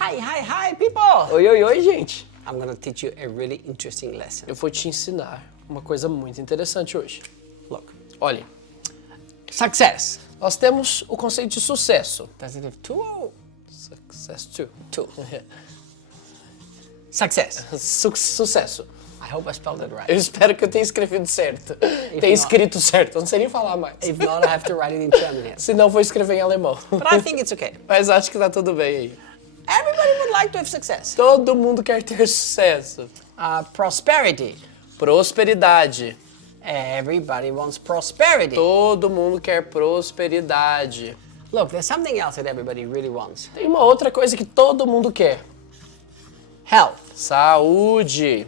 Hi, people! Oi, gente. I'm gonna teach you a really interesting lesson. Eu vou te ensinar uma coisa muito interessante hoje. Look, Olha, success. nós temos o conceito de sucesso. Does it have two or Success too. two? Success. Sucesso. I hope I spelled it right. Eu espero que eu tenha escrevido certo. Tenha escrito certo. Eu não sei nem falar mais. If not, I have to write it in German. Se não, vou escrever em alemão. But I think it's okay. Mas acho que tá tudo bem aí. Everybody would like to have success. Todo mundo quer ter sucesso. Prosperity. Prosperidade. Everybody wants prosperity. Todo mundo quer prosperidade. Look, there's something else that everybody really wants. Tem uma outra coisa que todo mundo quer. Health. Saúde.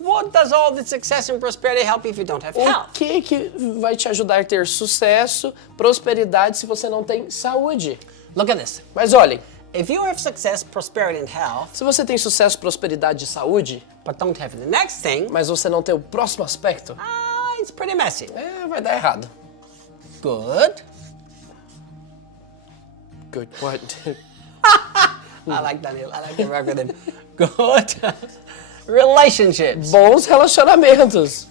What does all the success and prosperity help if you don't have O health? que vai te ajudar a ter sucesso, prosperidade se você não tem saúde? Look at this. Mas olhem, If you have success, prosperity, and health, se você tem sucesso, prosperidade e saúde, but don't have the next thing, mas você não tem o próximo aspecto, it's pretty messy. vai dar errado. Good. Good what? I like Daniel. I like the acronym. Good. Relationships. Bons relacionamentos.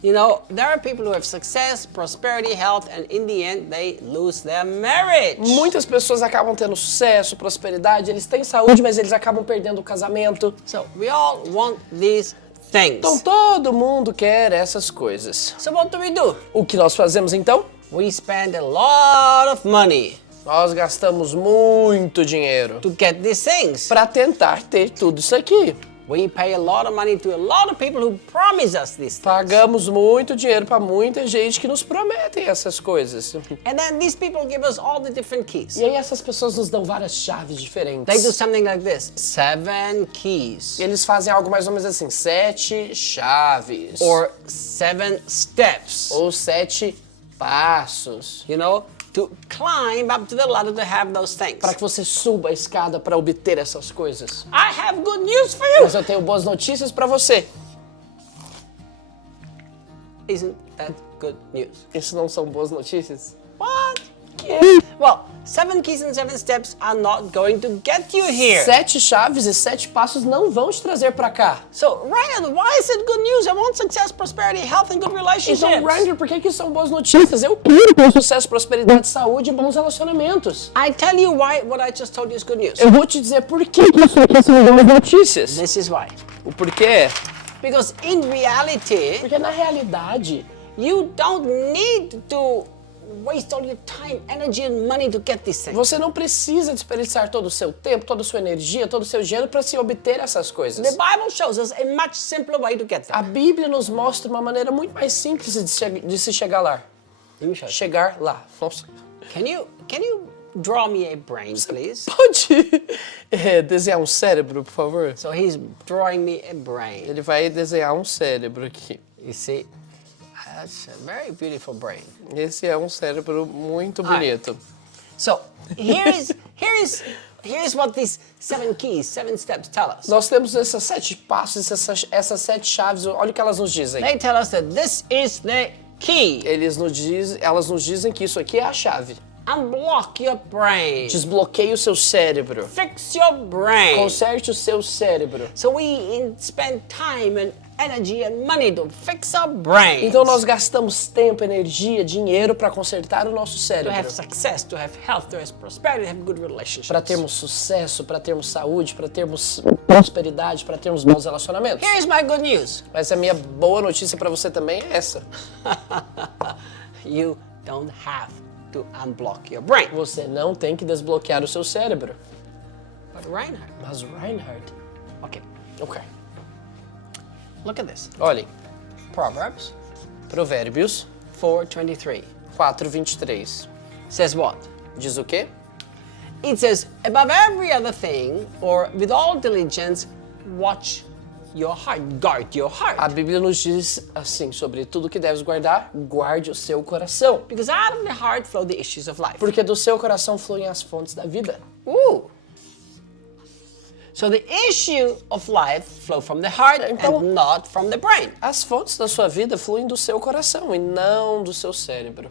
You know, there are people who have success, prosperity, health, and in the end, they lose their marriage. Muitas pessoas acabam tendo sucesso, prosperidade, eles têm saúde, mas eles acabam perdendo o casamento. So we all want these things. Então todo mundo quer essas coisas. So what do? O que nós fazemos então? We spend a lot of money Nós gastamos muito dinheiro to get these things. para tentar ter tudo isso aqui. We pay a lot of money to a lot of people who promise us these things. Pagamos muito dinheiro para muita gente que nos prometem essas coisas. And then these people give us all the different keys. E aí essas pessoas nos dão várias chaves diferentes. They do something like this: 7 keys. Eles fazem algo mais ou menos assim, 7 chaves. Or 7 steps. Ou 7 passos. You know, to climb up to the ladder to have those things. Para que você suba a escada para obter essas coisas. I have good news for you. Mas eu tenho boas notícias para você. Isn't that good news? Isso não são boas notícias? What? Well, 7 keys and 7 steps are not going to get you here. 7 chaves e 7 passos não vão te trazer para cá. So, Ryan, why is it good news? I want success, prosperity, health, and good relationships. Então, Ryder, por que são boas notícias? Eu quero ter sucesso, prosperidade, saúde e bons relacionamentos. I tell you why what I just told you is good news. Eu vou te dizer por que isso aqui são boas notícias. This is why. O porquê é? Because in reality, Porque na realidade, you don't need to waste all your time, energy, and money to get these things. você não precisa desperdiçar todo o seu tempo, toda a sua energia, todo o seu dinheiro para se obter essas coisas. The Bible shows us a much simpler way to get there. A Bíblia nos mostra uma maneira muito mais simples de se chegar lá. Let me show you. Chegar lá. Nossa. Can you draw me a brain, please? Pode desenhar um cérebro, por favor? So he's drawing me a brain. Ele vai desenhar um cérebro aqui. You see? That's a very beautiful brain. Esse é um cérebro muito bonito. So here's what these 7 keys, 7 steps tell us. Nós temos esses 7 passos, essas 7 chaves. Olha o que elas nos dizem. They tell us that this is the key. Elas nos dizem que isso aqui é a chave. Unblock your brain. Desbloqueie o seu cérebro. Fix your brain. Conserte o seu cérebro. So we spend time and energy and money to fix our brains. Então nós gastamos tempo, energia, dinheiro para consertar o nosso To cérebro. have success, to have health, to have prosperity, to have good relationships. Para termos sucesso, para termos saúde, para termos prosperidade, para termos bons relacionamentos. Here's my good news. Mas a minha boa notícia para você também é essa. You don't have to unblock your brain. Você não tem que desbloquear o seu cérebro. But Reinhard, Mas Reinhard, okay, ok. look at this. Olhem, Proverbs Provérbios 4:23 4:23. says what? Diz o quê? It says, above every other thing, or with all diligence, watch your heart, guard your heart. A Bíblia nos diz assim, sobre tudo que deves guardar, guarde o seu coração. Because out of the heart flow the issues of life. Porque do seu coração fluem as fontes da vida. So the issue of life flow from the heart Então- and not from the brain. As fontes da sua vida fluem do seu coração e não do seu cérebro.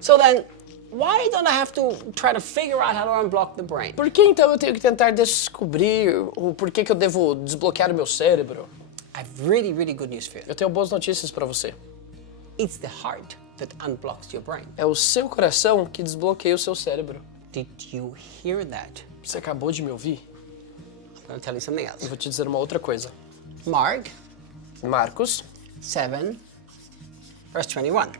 So then, why don't I have to try to figure out how to unblock the brain? Por que então eu tenho que tentar descobrir o porquê que eu devo desbloquear o meu cérebro? I have really, really good news for you. Eu tenho boas notícias para você. It's the heart that unblocks your brain. É o seu coração que desbloqueia o seu cérebro. Did you hear that? Você acabou de me ouvir? I'm going to tell you something else. Eu vou te dizer uma outra coisa. Mark Marcos 7, verse 21.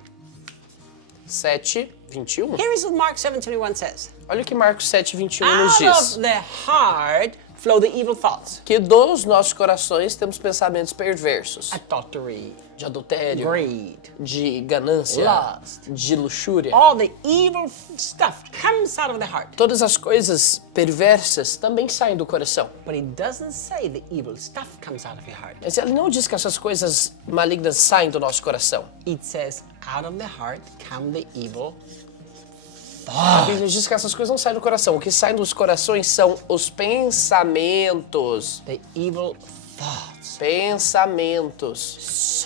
7:21. Here is what Mark 7:21 says. Olha o que Marcos 7:21 nos Out diz. of the heart flow the evil thoughts. Que dos nossos corações temos pensamentos perversos. Adultery, De adultério, greed, de ganância, Lust. de luxúria. all the evil stuff comes out of the heart. Todas as coisas perversas também saem do coração. But it doesn't say the evil stuff comes out of your heart. Mas ele não diz que essas coisas malignas saem do nosso coração. It says out of the heart come the evil. A Bíblia diz que essas coisas não saem do coração. O que sai dos corações são os pensamentos. The evil thoughts. Pensamentos.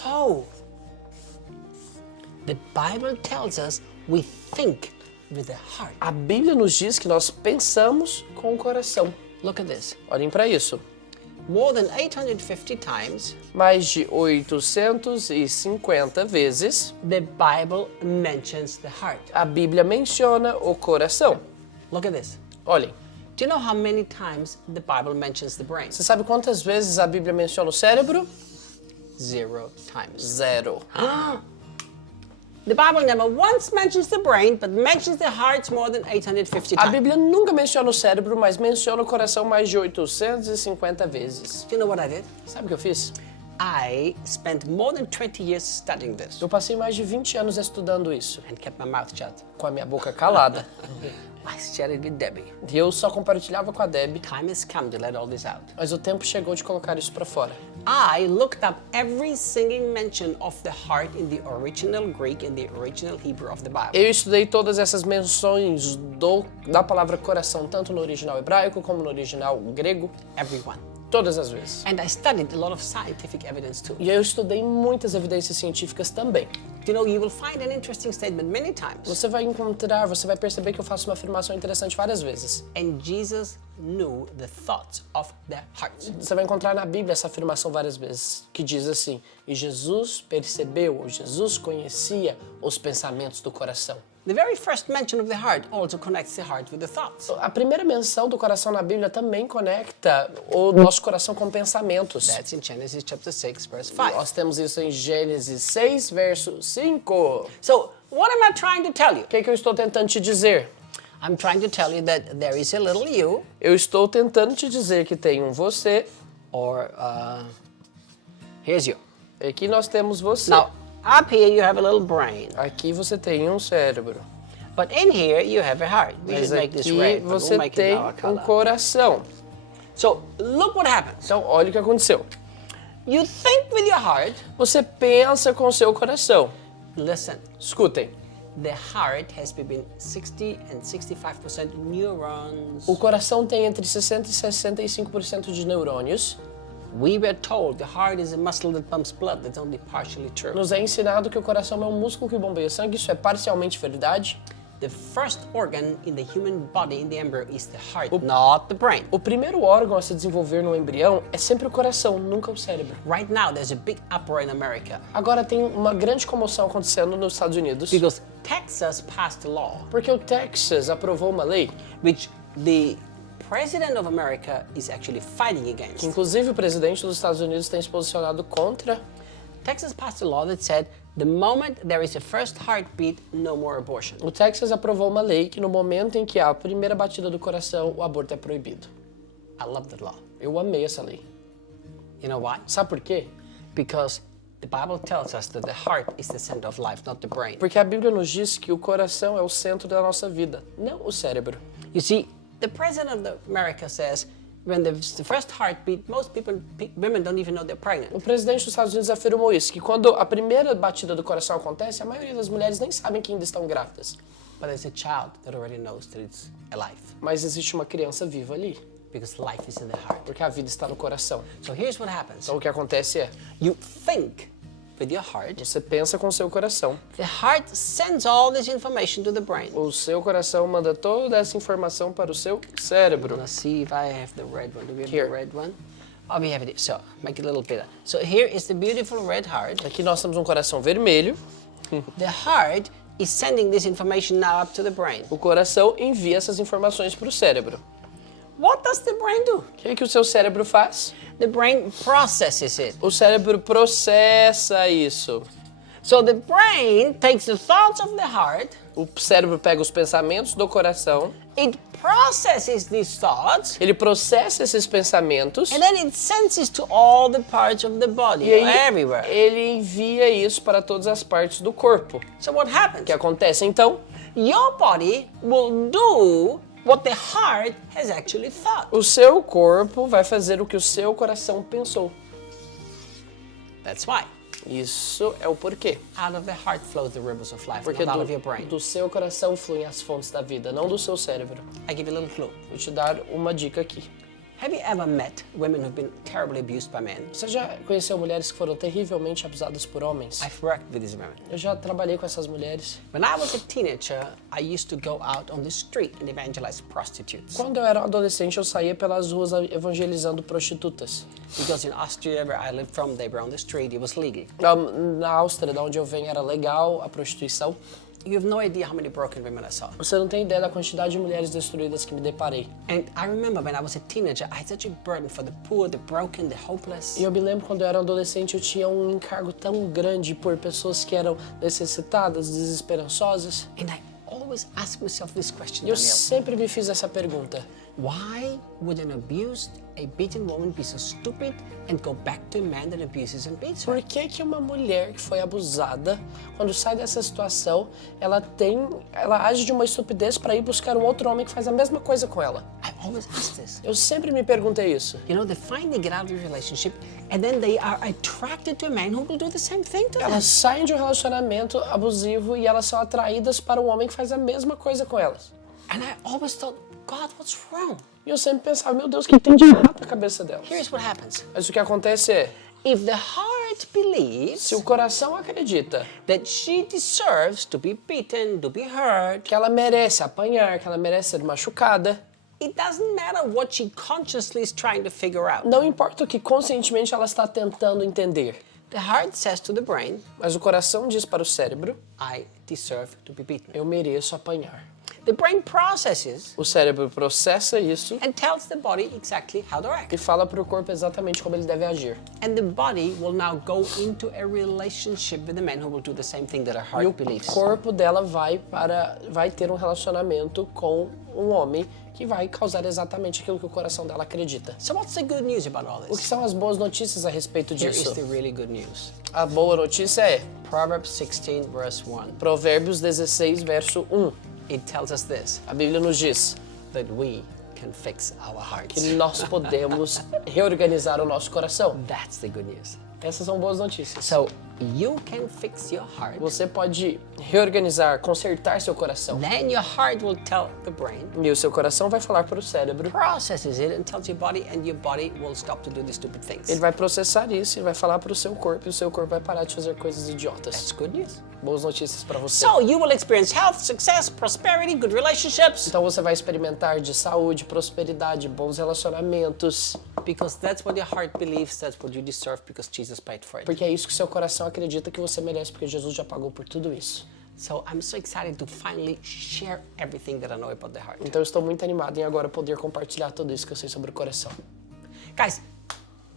So, the Bible tells us we think with the heart. A Bíblia nos diz que nós pensamos com o coração. Look at this. Olhem para isso. More than 850 times, Mais de 850 vezes, the Bible mentions the heart. a Bíblia menciona o coração. Look at this. Olhem, Do you know how many times the Bible mentions the brain? você sabe quantas vezes a Bíblia menciona o cérebro? 0 times. 0. The Bible never once mentions the brain, but mentions the heart more than 850 A times. Bíblia nunca menciona o cérebro, mas menciona o coração mais de 850 vezes. Do you know what I did? Sabe o que eu fiz? I spent more than 20 years studying this Eu passei mais de 20 anos estudando isso, and kept my mouth shut. com a minha boca calada. I shared it with Debbie. E eu só compartilhava com a Deb, Time has come to let all this out. mas o tempo chegou de colocar isso para fora. I looked up every single mention of the heart in the original Greek and the original Hebrew of the Bible. Eu estudei todas essas menções da palavra coração, tanto no original hebraico como no original grego, Everyone. todas as vezes. And I studied a lot of scientific evidence too. E eu estudei muitas evidências científicas também. You know, you will find an interesting statement many times. Você vai perceber que eu faço uma afirmação interessante várias vezes. And Jesus knew the thoughts of the heart. Você vai encontrar na Bíblia essa afirmação várias vezes, que diz assim: e Jesus percebeu, ou Jesus conhecia os pensamentos do coração. The very first mention of the heart also connects the heart with the thoughts. A primeira menção do coração na Bíblia também conecta o nosso coração com pensamentos. That's in Genesis chapter 6, verse 5. Nós temos isso em Gênesis 6, verso 5. So, what am I trying to tell you? O que eu estou tentando te dizer? I'm trying to tell you that there is a little you, Eu estou tentando te dizer que tem um você, or here's you. e aqui nós temos você. Now, up here you have a little brain, Aqui você tem um cérebro. but in here you have a heart. We Mas should make this aqui red, but você we'll make it tem now a um color. coração. So, look what happens. Então, olha o que aconteceu. You think with your heart. Você pensa com o seu coração. Listen, Escutem, the heart has between 60 and 65% neurons. o coração tem entre 60% e 65% de neurônios. We were told the heart is a muscle that pumps blood. That's only partially true. Nos é ensinado que o coração é um músculo que bombeia sangue. Isso é parcialmente verdade. The first organ in the human body in the embryo is the heart, not the brain. O primeiro órgão a se desenvolver no embrião é sempre o coração, nunca o cérebro. Right now, there's a big uproar in America Agora tem uma grande comoção acontecendo nos Estados Unidos, because Texas passed a law porque o Texas aprovou uma lei which the President of America is actually fighting que, against. inclusive, o presidente dos Estados Unidos tem se posicionado contra. Texas passed a law that said the moment there is a first heartbeat, no more abortion. O Texas aprovou uma lei que, no momento em que há a primeira batida do coração, o aborto é proibido. I love that law. Eu amei essa lei. You know why? Sabe por quê? Because the Bible tells us that the heart is the center of life, not the brain. Porque a Bíblia nos diz que o coração é o centro da nossa vida, não o cérebro. You see, the President of America says when the first heartbeat, most women don't even know they're pregnant. O presidente dos Estados Unidos afirmou isso, que quando a primeira batida do coração acontece, a maioria das mulheres nem sabem que ainda estão grávidas. But there's a child that already knows that it's a life, Mas existe uma criança viva ali, because life is in the heart. porque a vida está no coração. So here's what happens. Então o que acontece é, You think with your heart. Você pensa com o seu coração. The heart sends all this information to the brain. O seu coração manda toda essa informação para o seu cérebro. Let's see if I have the red one. Do we have Here. the red one? Oh, we have it. So, make it a little bit. So here is the beautiful red heart. Aqui nós temos um coração vermelho. The heart is sending this information now up to the brain. O coração envia essas informações para o cérebro. What does the brain do? O que o seu cérebro faz? The brain processes it. O cérebro processa isso. So the brain takes the thoughts of the heart, O cérebro pega os pensamentos do coração, it processes these thoughts, ele processa esses pensamentos and then it sends it to all the parts of the body, e aí everywhere. ele envia isso para todas as partes do corpo. So what happens? O que acontece então? Your body will do what the heart has actually thought. O seu corpo vai fazer o que o seu coração pensou. That's why. Isso é o porquê. Out of the heart flows the rivers of life, Porque not out of your brain. do seu coração fluem as fontes da vida, não do seu cérebro. I give you a little clue. Vou te dar uma dica aqui. Have you ever met women who've been terribly abused by men? Você já conheceu mulheres que foram terrivelmente abusadas por homens? I've worked with these women. Eu já trabalhei com essas mulheres. When I was a teenager, I used to go out on the street and evangelize prostitutes. Quando eu era adolescente, eu saía pelas ruas evangelizando prostitutas. Because in Austria, where I lived from, they were on the street, it was legal. Na Áustria, da onde eu venho, era legal a prostituição. You have no idea how many broken women I saw. Você não tem ideia da quantidade de mulheres destruídas que me deparei. And I remember when I was a teenager, I had such a burden for the poor, the broken, the hopeless. E eu me lembro quando eu era adolescente, eu tinha um encargo tão grande por pessoas que eram necessitadas, desesperançosas. And I always ask myself this question, E eu Daniel. sempre me fiz essa pergunta. Why would an abused, a beaten woman be so stupid and go back to a man that abuses and beats her? Por que uma mulher que foi abusada, quando sai dessa situação, ela age de uma estupidez para ir buscar um outro homem que faz a mesma coisa com ela? I always ask this. Eu sempre me perguntei isso. You know, they finally get out of the relationship and then they are attracted to a man who will do the same thing to them. Elas saem de um relacionamento abusivo e elas são atraídas para um homem que faz a mesma coisa com elas. And I always thought, God, what's wrong? E eu sempre pensava, meu Deus, o que tem de errado na cabeça delas? Here's what happens. Mas o que acontece é, If the heart believes se o coração acredita that she deserves to be beaten, to be hurt, que ela merece apanhar, que ela merece ser machucada, it doesn't matter what she consciously is trying to figure out. não importa o que conscientemente ela está tentando entender, The heart says to the brain, mas o coração diz para o cérebro, I deserve to be beaten. eu mereço apanhar. The brain processes O cérebro processa isso and tells the body exactly how to act. e fala para o corpo exatamente como ele deve agir. And the body will now go into a relationship with the man who will do the same thing that her E o heart believes. corpo dela vai ter um relacionamento com um homem que vai causar exatamente aquilo que o coração dela acredita. So what's the good news about all O que this? são as boas notícias a respeito Here is disso? the really good news. A boa notícia é Proverbs 16 verse 1. Provérbios 16, verso 1. It tells us this, A Bíblia nos diz that we can fix our hearts. que nós podemos reorganizar o nosso coração. That's the good news. Essas são boas notícias. So you can fix your heart. Você pode reorganizar, consertar seu coração. Then your heart will tell the brain, E o seu coração vai falar para o cérebro. processes it and tells your body, and your body will stop to do the stupid things. Ele vai processar isso e vai falar para o seu corpo. E o seu corpo vai parar de fazer coisas idiotas. That's good news. Boas notícias para você. So you will experience health, success, prosperity, good relationships, Então você vai experimentar de saúde, prosperidade, bons relacionamentos. because that's what your heart believes, that's what you deserve, because Jesus paid for it. Porque é isso que seu coração acredita que você merece, porque Jesus já pagou por tudo isso. So I'm so excited to finally share everything that I know about the heart. Então eu estou muito animado em agora poder compartilhar tudo isso que eu sei sobre o coração. Guys,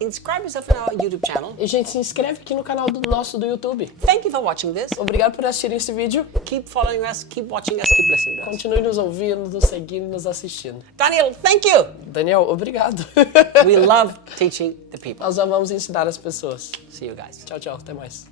inscribe yourself in our YouTube channel. E gente, se inscreve aqui no canal do YouTube. Thank you for watching this. Obrigado por assistirem esse vídeo. Keep following us, keep watching us, keep listening to us. Continue nos ouvindo, nos seguindo e nos assistindo. Daniel, thank you. Daniel, obrigado. We love teaching the people. Nós amamos ensinar as pessoas. See you guys. Tchau, tchau. Até mais.